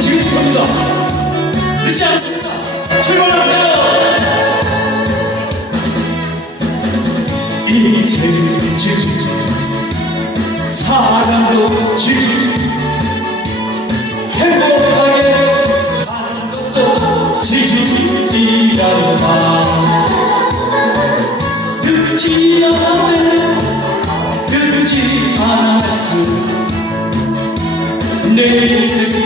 지금부터입니다. 늦지 않습니다 출발하세요. 인생은 질, 사랑도 질, 행복하게 사는 것도 질이라는 말. 늦지 않았네, 늦지 않았어. 내 인생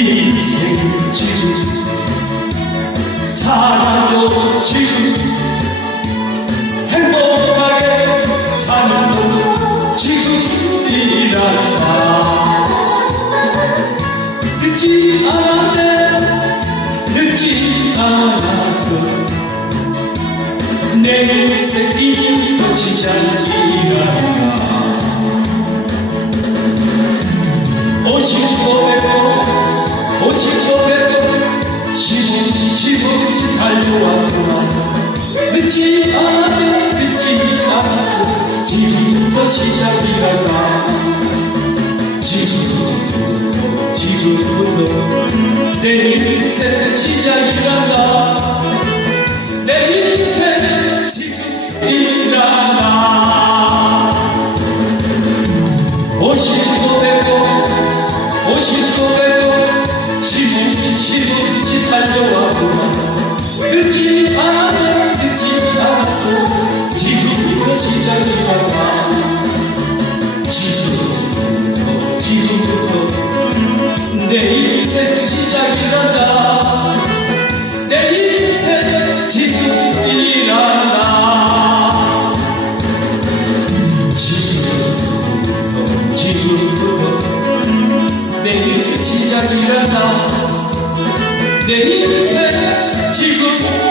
인생 지금 사랑도 지금 행복하게 사는 도 지금이란다 늦지 않았네 늦지 않았어 내 인생 이부터 시작이 끝이 아니야 끝이 않았어 지금부터 시작이랄까? 지금부터 지금부터 내 인생 시작이란다 내 인생 지금이란다 50도 됐고 50도 됐고 시분 시분 짓 달려왔구나 끝이 않았어 지금부터 지금부터 내 인생 시작이란다. 내 인생 지금이란다. 지금부터 지금부터 내 인생 시작이란다. 내 인생 지금부터